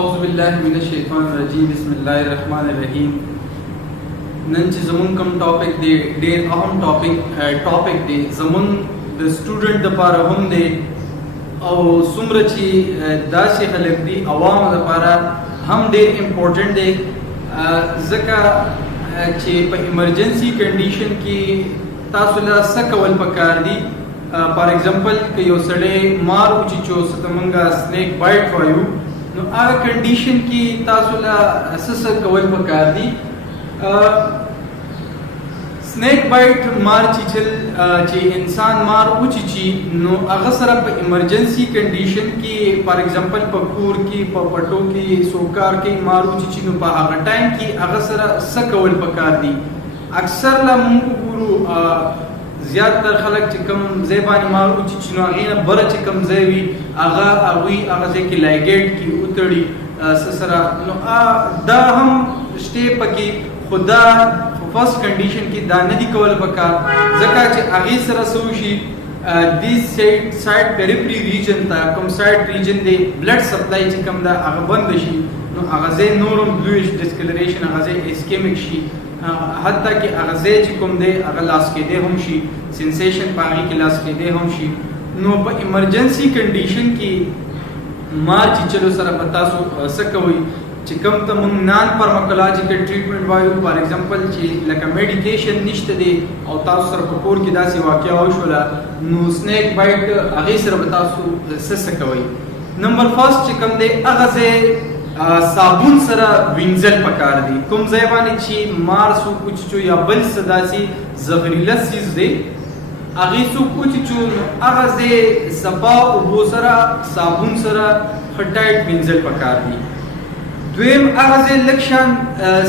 औज़ुबिल्लाहिमिनश्शैतानिर्रजीम बिस्मिल्लाहिर्रहमानिर्रहीम। नन च ज़मून कम टॉपिक दे ढेर अहम टॉपिक दे ज़मून द स्टूडेंट द पारा हम दे और सुमर ची दाशी खलक दी अवाम द पारा हम ढेर इम्पोर्टेंट दे ज़का चे प इमरजेंसी कंडीशन की तासुला सकवल पकार दी। फॉर एग्जांपल कि यो सड़े मार उचिचो सतमंगा स्नेक बाइट वायु नो आ कंडीशन की तासुला सस कवल पकार दी। स्नेक बाइट मार चिचल चे इंसान मार उचिची नो अगसर प इमरजेंसी कंडीशन की फॉर एग्जांपल पकूर की पटो की सोकार की मार उचिची नो पा टाइम की अगसर सकवल पकार दी। अक्सर ला मुंगु गुरु ज़्यादातर खलक चिकम ज़ेबानी मार उची चिनो आगीना बरा चिकम ज़ेवी आगा आवी आगा ज़े की लाइगेट की उतड़ी ससरा नो दा हम स्टेप की खुदा फर्स्ट कंडीशन की दा नदी कवल बका ज़का चे आगी सरा सोशी दिस साइड पेरिफेरी रीजन ता कम साइड रीजन दे ब्लड सप्लाई चिकम दा आगा बंद शी नो आगा ज़े नोरम ब्लूइश डिस्कलरेशन आगा ज़े इस्केमिक शी हत्ता कि अगज़े चिकुम दे अगलास के दे हम शी सेंसेशन पागी के लास के दे हम शी नो प इमरजेंसी कंडीशन की मार चिचलो सरा पता सो सकवई चिकम तम नॉन फार्माकोलॉजिकल ट्रीटमेंट वायु फॉर एग्जांपल ची लका मेडिकेशन निश्त दे और तासु सर पकोर की दासी वाकया होशला नो स्नेक बाइट अगे सर पता सो सकवई। नंबर फर्स्ट चिकम दे अगज़े साबुन सरा विंजल पकार दी कुम ज़ेबानी ची मार सु कुछ चो या बल सदासी ज़हरीला चीज दे आगे सु कुछ चो अगज़े सपा उबो सरा साबुन सरा खटाइट विंजल पकार दी। द्वेम अगज़े लक्षण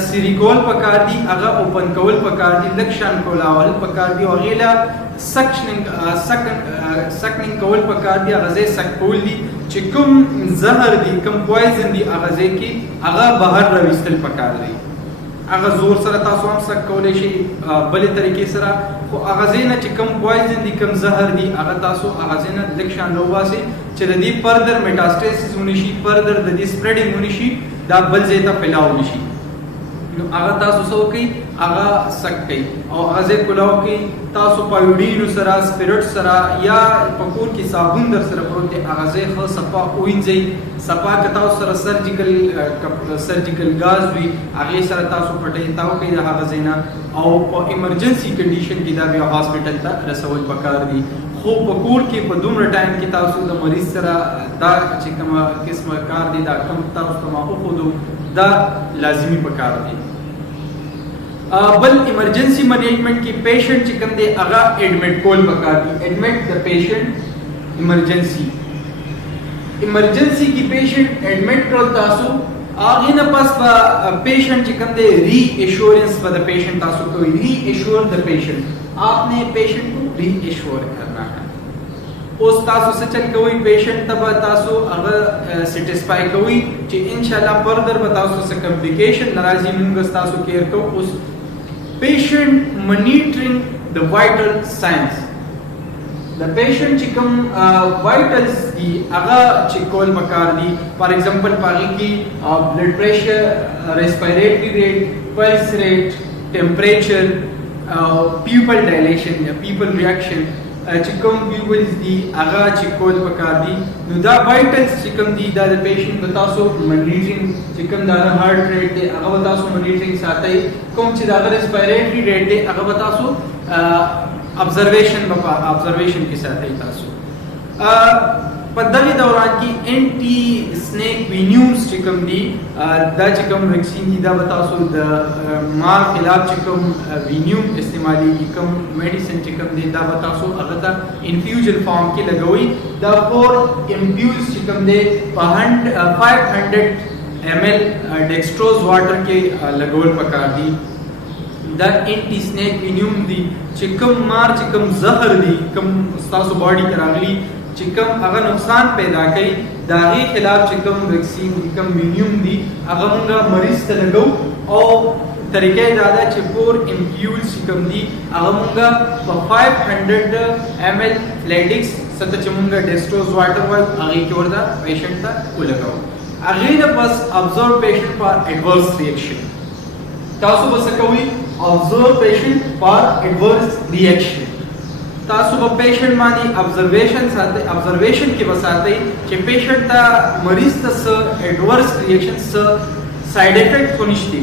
सिरिकोल पकार दी अगा ओपन कवल पकार दी लक्षण कोलावल पकार दी और गेला सक्निंग कवल पकार दी अगज़े सकूल दी चिकुम जहर दी कम पॉइजन दी अगज़े की अगा बाहर रविस्तल पकार दी अगा जोर सरा तासो हम सकूले शी बले तरीके सरा को अगज़े न चिकम पॉइजन दी कम जहर दी अगा तासो अगज़े न लक्षण लोवा से चलदी फर्दर मेटास्टेसिस होनी शी फर्दर दी स्प्रेडिंग होनी शी दा बल जेता फैलाव निशी नो आगा तासु सो कई आगा सक कई और अगज़े कुलाव की तासु पायोडीन सरा स्पिरिट सरा या पकूर की साबुन दर सरा प्रोते अगज़े ख सपा ओइंजे सपा कताव सरा सर्जिकल गाज हुई आगे सरा तासु फटे ताव कई दा अगज़े ना और इमरजेंसी कंडीशन की दा भी हॉस्पिटल ता रसवल पकार दी खो पकूर की पदुमर टाइम की तासु द मरीज सरा दा चिकम किस्म कार दी दा कम तासु तमा खुदो दा लाजिमी पकार दी। बल इमरजेंसी मैनेजमेंट की पेशेंट चिकन दे अगा एडमिट कोल पकार दी एडमिट द पेशेंट इमरजेंसी की पेशेंट एडमिट कर तासु आगे न पास पेशेंट चिकन दे री एश्योरेंस फॉर द पेशेंट तासु को री एश्योर द पेशेंट आपने पेशेंट को री एश्योर करना है उस तासु से चल कोई पेशेंट तब तासु अगर सेटिस्फाई कोई कि इंशाल्लाह फर्दर बतासु से कम्युनिकेशन नाराजी मुंगस तासु केयर को उस patient monitoring the vital science the patient चिकम वाइटल्स की अगा चिकोल मकार दी फॉर एग्जांपल पागी की blood pressure respiratory rate pulse rate temperature people dilation या पीपल रिएक्शन चिकम पीपल्स दी अगा चिकोल पकार दी नो दा वाइटल्स चिकम दी दा पेशेंट बतासो मॉनिटरिंग चिकम दा हार्ट रेट दे अगा बतासो मॉनिटरिंग साथई कम ची दा रेस्पिरेटरी रेट दे अगा बतासो ऑब्जर्वेशन के साथ ही तासु पद्धति दौरान की एंटी स्नेक वेन्यूम्स चिकम दी दा चिकम वैक्सीन दी दा बतासो द मार खिलाफ चिकम वेन्यूम इस्तेमाली की कम मेडिसिन चिकम दी दा बतासो अगता इन्फ्यूजन फॉर्म की लगोई द फॉर इम्प्यूल्स चिकम दे 500 ml डेक्स्ट्रोज वाटर के लगोल पकार दी द एंटी स्नेक वेन्यूम दी चिकम मार चिकम जहर दी कम तासो बॉडी करागली चिकम अगर नुकसान पैदा करी दागी खिलाफ चिकम वैक्सीन चिकम वेन्यूम दी अगर मुंगा मरीज तलगो और तरीके ज़्यादा चिपोर इम्प्यूल्स चिकम दी अगर मुंगा 500 ml लेडिक्स सत चमुंगा डेस्ट्रोज वाटर वाल आगे की वर्दा पेशेंट था वो लगाओ هغه د بس observe patient for adverse reaction. تاسو بس کوي observe patient for adverse reaction. تاسو په پیشنټ باندې observation کې وساتئ چې پیشنټ ته مریض ته څه adverse reaction څه side effect خو نشته،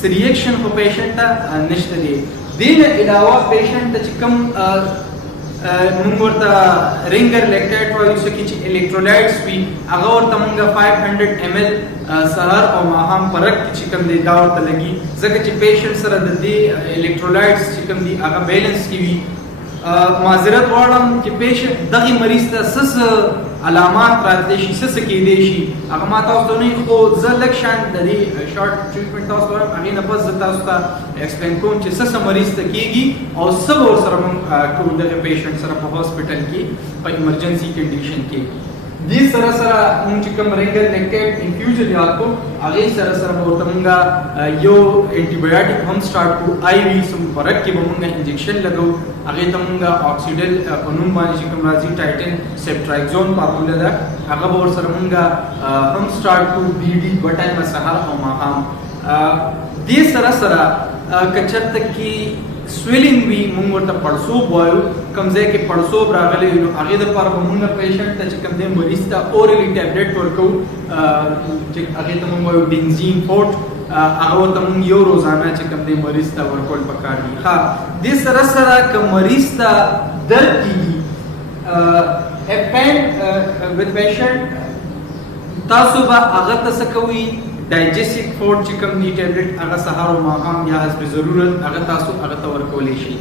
څه reaction خو پیشنټ ته نشته دی. دین علاوه پیشنټ ته چې کوم موږ ورته رینګر لیکټایټ وایو چې الیکټرولایټس وي هغه ورته موږ 500 ml سهار او ماښام فرق چې کوم دی دا ورته لګي، ځکه چې پیشنټ سره د دې الیکټرولایټس چې کوم دی هغه بیلنس کی وي. معذرت غواړم چې پیشنټ دغه مریض ته څه علامات راتلی شي، څه کېدی شي، هغه ما تاسو ته نه خو زه لږ شان د دې شارټ ټریټمنټ تاسو ته وایم، هغې نه پس زه تاسو ته ایکسپلین کوم چې څه مریض ته کېږي او څه به ورسره موږ کوو دغه پیشنټ سره په هاسپټل کې په ایمرجنسي کنډیشن کې. دې سره سره موږ چې کوم رینګر لیکټایټ انفیوژن یاد کو هغې سره سره به ورته موږ یو انټي هم سټارټ کو، آی وي سم فرق کې به موږ انجکشن لګو، هغې ته موږ آکسیډل په نوم باندې چې کوم راځي ټایټن سیپټرایکزون فارموله ده هغه به ورسره موږ هم سټارټ کو بي ډي 2 ټایمه سهار او ماښام. دې سره سره که چېرته کې سویلینګ وي موږ ورته پړسوب وایو، کوم ځای کې پړسوب راغلی وي نو هغې دپاره به موږ پیشنټ ته چې کوم دی مریض ته اورلی ټیبلېټ ورکوو چې هغې ته موږ وایو بنزین فورټ، هغه ورته موږ یو روزانه چې کوم دی مریض ته ورکول پکار دي. ښه دې سره سره که مریض ته درد کېږي پین with patient تاسو به هغه ته څه کوئ ډایجسټیک فوډ چې کوم دی ټیبلېټ هغه سهار او ماښام یا حسب ضرورت هغه تاسو هغه ته ورکولی شي.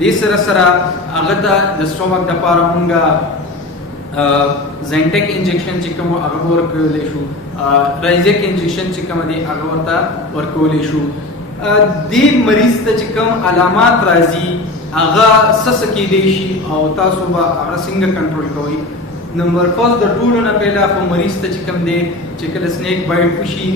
دې سره سره هغه ته د سټومک دپاره مونږ زینټک انجکشن چې کوم هغه ورکولی شو، رایزک انجکشن چې کوم دی هغه ورته ورکولی شو. دې مریض ته چې کوم علامات راځي هغه څه کېدی شي او تاسو به هغه څنګه کنټرول کوئ. نمبر فرست د ټولو نه پهلا خو مریض ته چې کوم دی چې کله سنیک بایټ وشي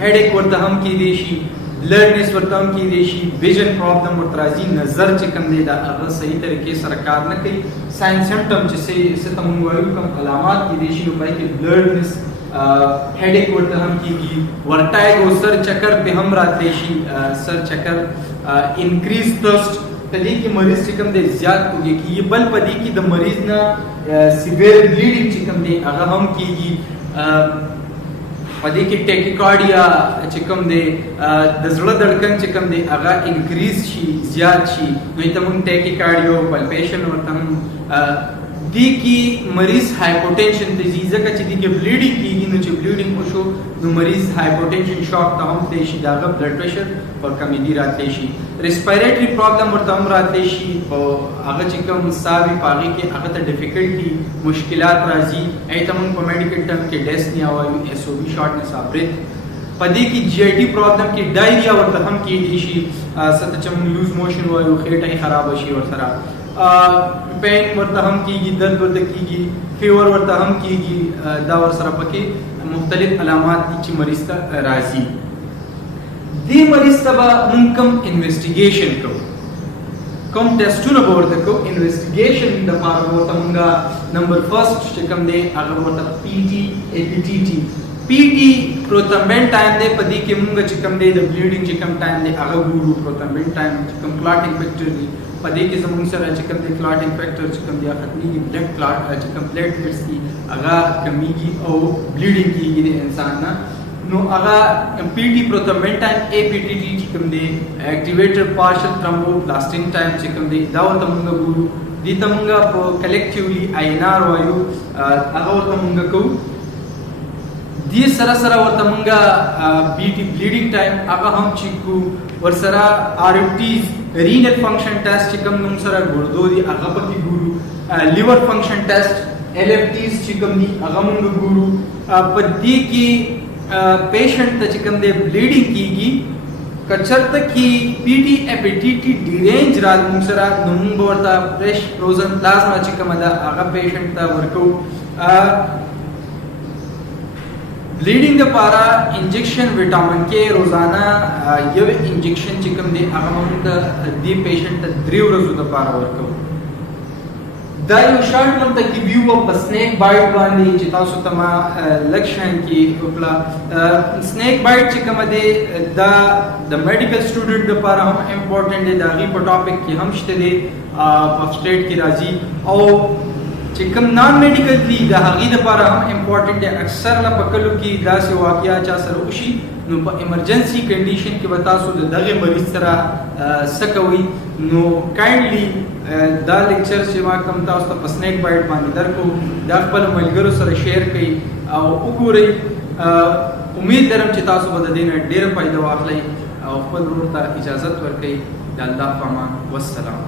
هیډیک ورته هم کېدی شي، بلډنس ورته هم کېدی شي، ویژن پرابلم ورته راځي، نظر چې کوم دی دا هغه صحیح طریقې سره کار نه کوي. ساین سمټم چې څه ته موږ وایو کوم علامات کېدی شي نو پای کې بلډنس هیډیک ورته هم کېږي، ورټایګ او سر چکر پې هم راتلی شي، سر چکر انکریز تھرسټ په دې کې مریض چې کوم دی زیات وږی کېږي، بل په دې کې د مریض نه سیویر بلیډینګ چې کوم دی هغه هم کېږي، په دې کې ټیکیکارډیا چې کوم دی د زړه دړکن چې کوم دی هغه انکریز شي زیات شي نو ته موږ ټیکیکارډیو پلپیشن ورته هم دې کې مریض هایپوټینشن ته ځي، ځکه چې دې کې بلیډینګ کېږي نو چې بلیډینګ وشو نو مریض هایپوټینشن شاک ته هم تلی شي، د هغه بلډ پریشر پر کمیدي راتلی شي، ریسپایریټري پرابلم ورته هم راتلی شي او هغه چې کوم ساه وي په هغې کې هغه ته ډیفیکلټي مشکلات راځي، هغې ته موږ په میډیکل ټرم کې ډیسنیا وایو، ایس او بي شارټنس آف بریث. په دې کې جی آی ټي پرابلم کې ډایریا ورته هم کېدی شي، څه ته چې موږ لوز موشن وایو، خېټه یې خرابه شي ورسره، پین ورته هم کېږي، درد ورته کېږي، فیور ورته هم کېږي، دا ورسره پکې مختلف علامات دي چې مریض ته راځي. دې مریض ته به موږ کوم انویسټیګیشن کوو، کوم ټیسټونه به ورته کوو. انویسټیګیشن دپاره به ورته موږ نمبر فرست چې کوم دی هغه به ورته پی ټي اے پی ټي ټي پی ټي پروتمبین ټایم دی، په دې کې موږ چې کوم دی د بلیډینګ چې کوم ټایم دی هغه ګورو، پروتمبین ټایم چې کوم کلاټینګ فیکټر دی په دې کې زموږ سره چې کوم دی کلاټینګ فیکټر چې کوم دی ختمېږي، بلډ کلاټ چې کوم پلیټلیټس دي هغه کمیږي او بلیډینګ کېږي د انسان نه نو هغه پی ټي پروتمبین ټایم اے پی ټي ټي چې کوم دی اکټیویټر پارشل تھرومبوپلاسټین ټایم چې کوم دی دا ورته موږ ګورو. دې ته موږ په کلیکټیولی آی ان آر وایو، هغه ورته موږ کوو. دې سره سره ورته موږ بی ټي بلیډینګ ټایم هغه هم چیک کوو، ورسره آر اف ټیز رینل فنکشن ټیسټ چې کوم موږ سره ګردو دي هغه پکې ګورو، لیور فنکشن ټیسټ ایل اف ټیز چې کوم دي هغه موږ ګورو. په دې کې پیشنټ ته چې کوم دی بلیډینګ کېږي که چېرته کې پی ټي اپیټیټي ډیرینج راځي موږ سره نو موږ به ورته فرېش فروزن پلازما چې کومه ده هغه پیشنټ ته ورکوو. بلیډینګ دپاره انجکشن وټامین کې روزانه یو انجکشن چې کوم دی هغه موږ د دې پیشنټ ته 3 ورځو دپاره ورکوو. دا یو شارټ مونږ ته ویو په سنیک بایټ باندې چې تاسو ته ما لکشن کې وکړه. سنیک بایټ چې کوم دی دا د میډیکل سټوډنټ لپاره هم امپورټنٹ دی، دا غي په ټاپک کې هم شته دی په سټیټ کې راځي، او چې کوم نان میډیکل دي د هغې لپاره هم امپورټنٹ دی. اکثر نه په کلو کې داسې واقعیا چا سره وشي نو په ایمرجنسي کنډیشن کې به تاسو د دغه مریض سره څه کوئ. نو کایندلی دا لیکچر چې ما کوم تاسو ته په سنیک بایټ باندې درکو دا خپل ملګرو سره شیر کړئ او وګورئ. امید لرم چې تاسو به د دې نه ډېره فایده واخلئ او خپل ورور ته اجازت ورکړئ. د الله په امان، والسلام.